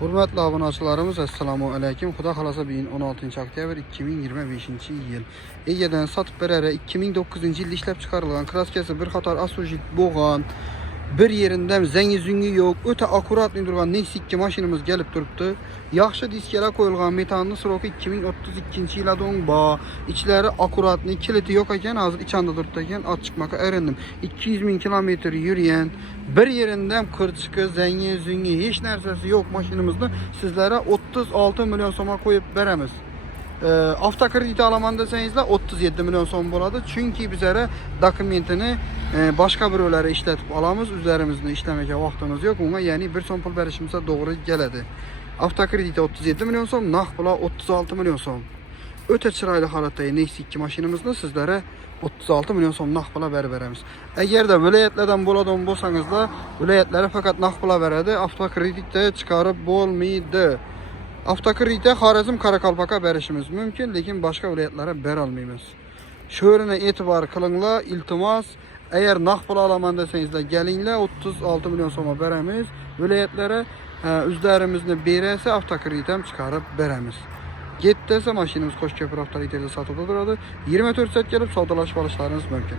Hürmetli abonachilarimiz, assalomu alaykum. Xudo xolasa bugun 16 oktyabr 2025 yil. Egadan sotib berare 2009 yilda ishlab chiqarilgan kraskasi bir qator asujit bo'lgan. Bir yerinden zəngi-züngi yo'q, o'ta akkuratli turgan Nexus 2 mashinamiz kelib turibdi. Yaxshi diskalar qo'yilgan, metanli sroki 2032-yildan bor. İçləri akkuratli, kiliti yo'q ekan, hozir ichanda turibdi ekan, ot chiqmoqqa erindim. 200 ming kilometr yurgan, bir yerinden qirchiqi, zəngi-züngi hech narsasi yo'q mashinamizni sizlarga 36 million so'mga qo'yib beramiz. Avtokredit alaman desengizler 37 milyon so'm bo'ladi. Çünkü bizlere dokumentini başka birovlara işletip alamız. Üzerimizde işlemeye vaktimiz yok. Ona yani bir so'm pul verişimize doğru geledi. Avtokrediti 37 milyon so'm, naq pula 36 milyon so'm. Öte çıraylı halattayı Nexus 2 maşinimizni sizlere 36 milyon so'm naq pula veremiz. Eğer de vilayetlerden bo'ladigan bo'lsangizlar, vilayetlere fakat naq pula veradi. Avtokreditde çıkarıp bo'lmaydi. Avtokreditde Xorazm Karakalpaka berişimiz mümkün, lekin başka vilayetlere berolmaymiz. Şöyle etibar kılınla, iltimas, eğer naq pul alaman desengizler gelinglar 36 milyon so'm beremiz. Vilayetlere üzlerimizni berese avtokredit ham çıkarıp beremiz. Get dese maşinimiz Qo'shko'pir avtokreditda sotuvda turadi. 24 saat gelip savdolashib olishlaringiz mümkün.